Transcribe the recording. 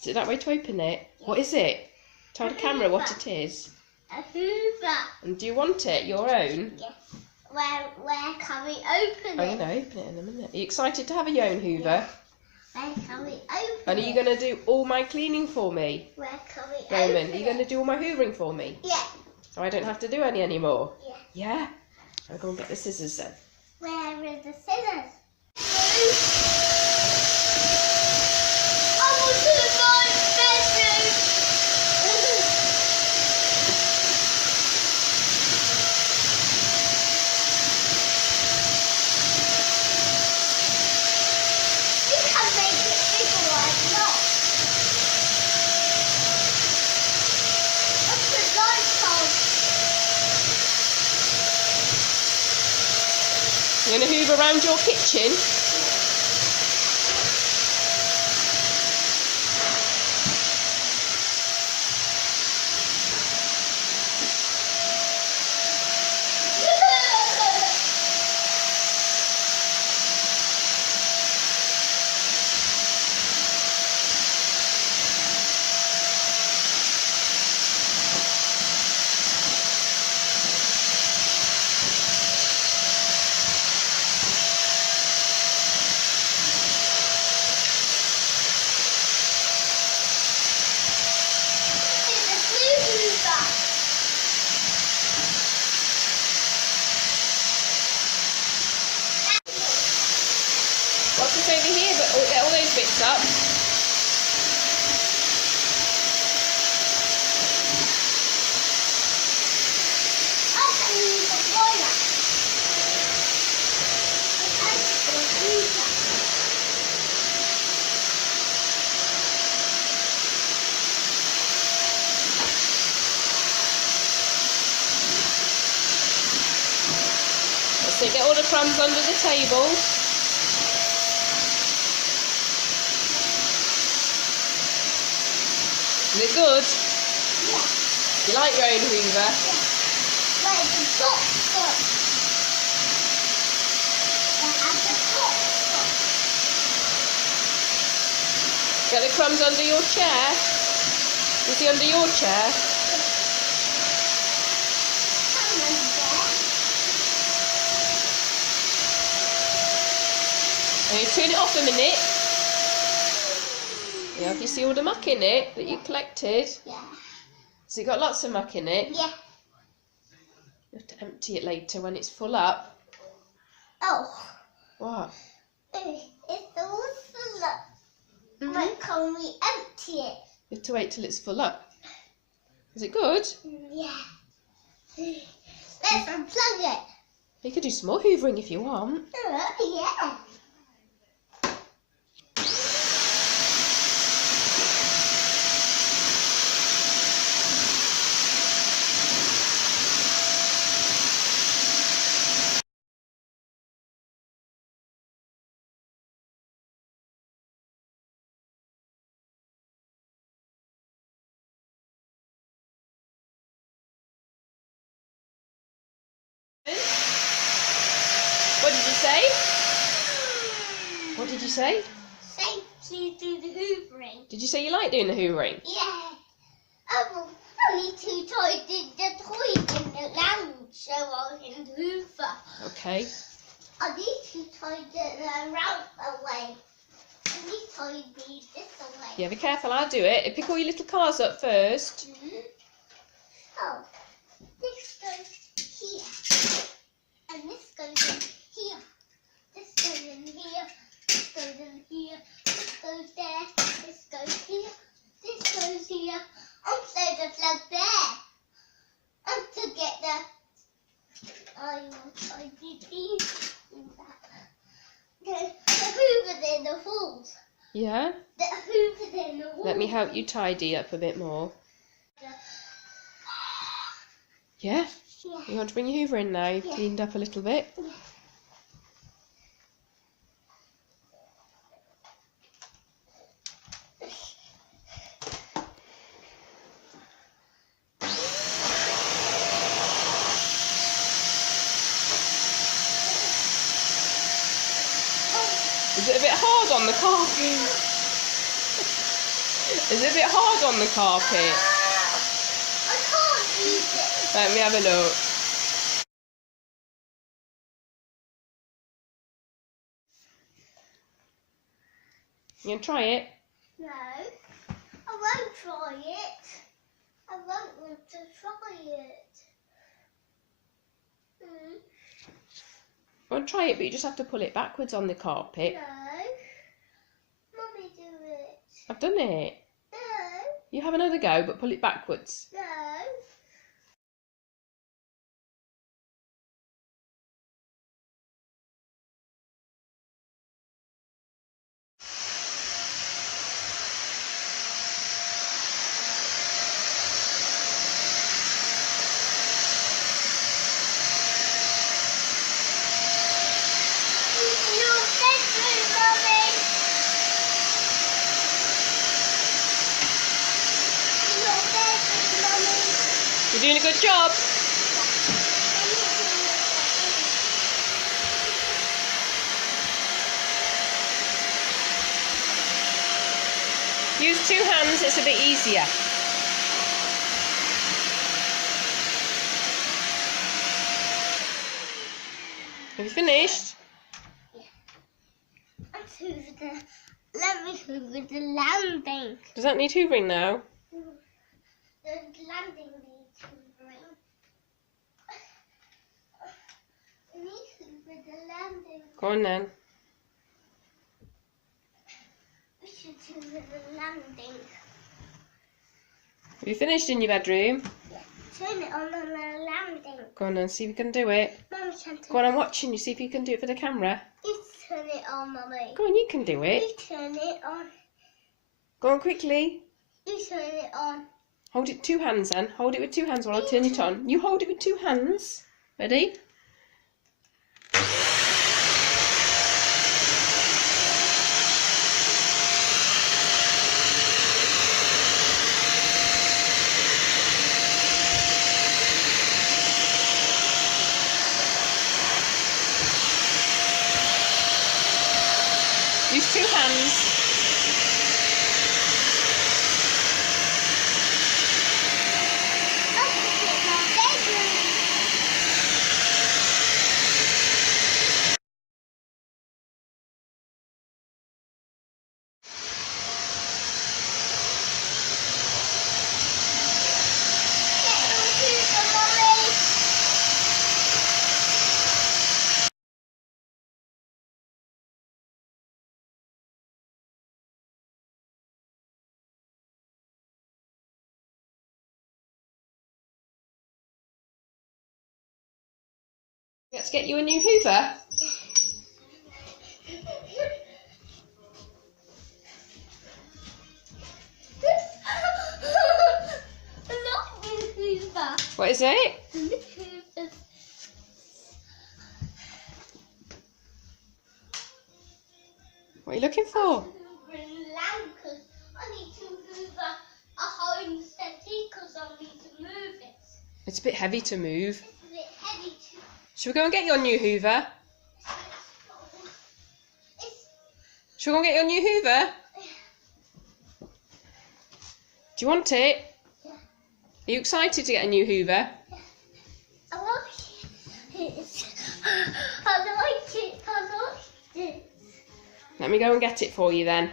Is it that way to open it? Yeah. What is it? Tell the camera what it is. A Hoover. And do you want it, your own? Yes. Where can we open it? I'm going to open it in a minute. Are you excited to have a own Hoover? Yeah. Where can we open it? And are you going to do all my cleaning for me? Where can we Roman, open it? are you going to do all my hoovering for me? Yeah. So I don't have to do any anymore? Yeah. Yeah? I'll go and get the scissors then. Where is the scissors? You're going to hoover around your kitchen? What's this over here? But get all those bits up. So get all the crumbs under the table. Is it good? Yeah. You like your own Hoover? Yeah. Where's the top stuff? At the top stuff. Get the crumbs under your chair. Is he under your chair? And you turn it off a minute. Yeah, can you see all the muck in it that you collected? Yeah. So you got lots of muck in it? Yeah. You have to empty it later when it's full up. Oh. What? It's all full up. When can we empty it? You have to wait till it's full up. Is it good? Yeah. Let's unplug it. You could do some more hoovering if you want. Yeah. What did you say? What did you say? Thank you to the hoovering. Did you say you like doing the hoovering? Yeah. I need to tidy the toys in the lounge so I can hoover. Okay. I need to tidy the round away. I need to tidy this away. Yeah, be careful, I'll do it. Pick all your little cars up first. Oh, this goes here. And this goes in here. This goes in here. This goes in here. This goes there. This goes here. This goes here. And so the plug there. And to get I did these and that. The Hoover's in the halls. Yeah? The Hoover's in the walls. Let me help you tidy up a bit more. Yeah? Yeah. You want to bring your hoover in now? You've cleaned up a little bit. Yeah. Is it a bit hard on the car? Is it a bit hard on the carpet? I can't use it. Let me have a look. You gonna try it? No, I won't try it. I won't want to try it. I want to try it, but you just have to pull it backwards on the carpet. No. Mummy, do it. I've done it. No. You have another go, but pull it backwards. No. You're doing a good job. Use two hands, it's a bit easier. Have you finished? Yeah. Let me hoover the landing. Does that need hoovering now? The landing needs hoovering. I need to hoover the landing. Go on then. We should hoover the landing. Have you finished in your bedroom? Yeah. Turn it on the landing. Go on then, see if you can do it. Mummy can Go on, I'm watching you, see if you can do it for the camera. You turn it on, Mummy. Go on, you can do it. You turn it on. Go on quickly. You turn it on. Hold it with two hands then. Hold it with two hands while I turn it on. You hold it with two hands. Ready? Use two hands. Let's get you a new Hoover. What is it? What are you looking for? I need to hoover a home settee because I need to move it. It's a bit heavy to move. It's a bit heavy to. Shall we go and get your new Hoover? Shall we go and get your new Hoover? Do you want it? Yeah. Are you excited to get a new Hoover? I like it. I like it. I like it. Let me go and get it for you then.